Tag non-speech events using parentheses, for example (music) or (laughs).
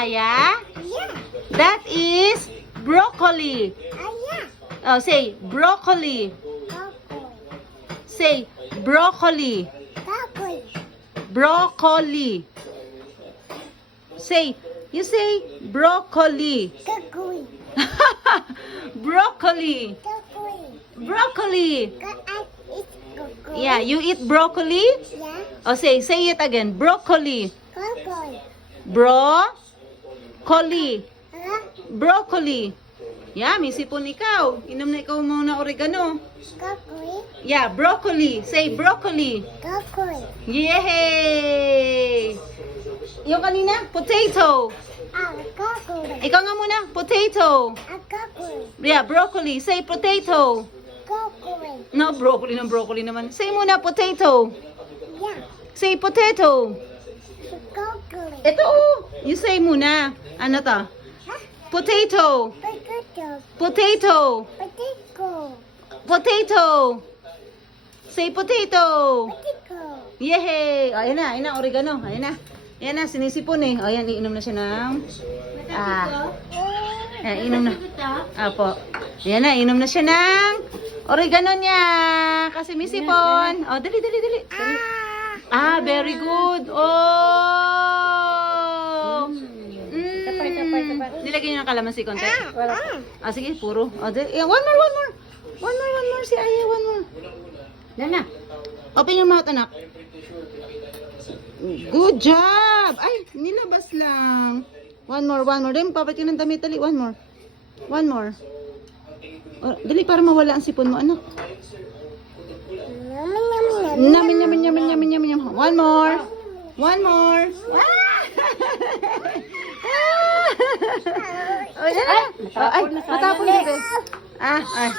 Aya? Yeah. That is broccoli. Ah, Aya. Oh, say broccoli. Cocoy. Say broccoli. Cocoy. Broccoli. Say, you say broccoli. Broccoli. (laughs) Broccoli. Ka I eat cocoy. Yeah, you eat broccoli? Yeah. Oh, say, say it again. Broccoli. Broccoli. Huh? Broccoli. Yeah, may sipon ikaw. Inom na ikaw muna oregano. Cocoy. Yeah, broccoli. Say broccoli. Cocoy. Yay! Yung kanina, potato. Ah. Ikaw nga muna, potato. Ah, cocoy. Yeah, broccoli. Say potato. Cocoy. No, broccoli ng broccoli naman. Say muna potato. Yeah. Say potato. Ito oh. You say muna. Ano to? Potato. Potato. Potato. Potato. Say potato. Potato. Yehey! Ayan na, ayan na, oregano. Ayan na. Ayan na, sinisipon eh. Ayan, iinom na siya ng... Ah, ayan, inom na. Apo. Ayan na, inom na siya ng oregano niya. Kasi may sipon. Oh, dali, dali, dali. dali. Ah. Ah, very good. Oh! Nilagyan niyo ng kalamansi konti. Wala. Ah, sige, puro. Oh, dali. Yeah, one more, one more. One more, one more. Si Aya, one more. Nana. Open your mouth, anak. Good job! Ay, nilabas lang. One more, one more. Rim, papat ka ng damit. Dali, one more. One more. Oh, dali, para mawala ang sipon mo, anak. Namin, namin, namin, namin, namin, namin. One more. One more. Ah! (laughs) Oh, yan na. Oh, ay, matapon na. Ah, ay.